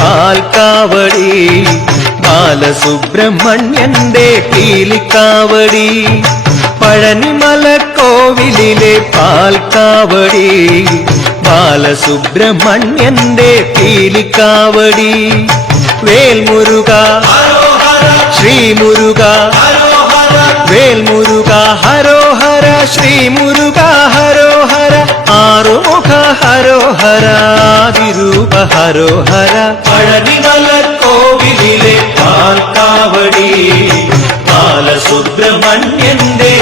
പാൽക്കാവടി, ബാലസുബ്രഹ്മണ്യന്റെ പീലിക്കാവടി, പഴനിമലക്കോവിലിലെ പാൽക്കാവടി, ബാലസുബ്രഹ്മണ്യന്റെ പീലിക്കാവടി. Vel Muruga Sree Muruka, Vel Muruga ഹരോഹര, Sree Muruka ഹരോഹര, Arumukha ഹരോഹര, ആദിരൂപ ഹരോഹര. പഴനിമലക്കോവിലിലെ പാൽക്കാവടി, ബാലസുബ്രഹ്മണ്യന്റെ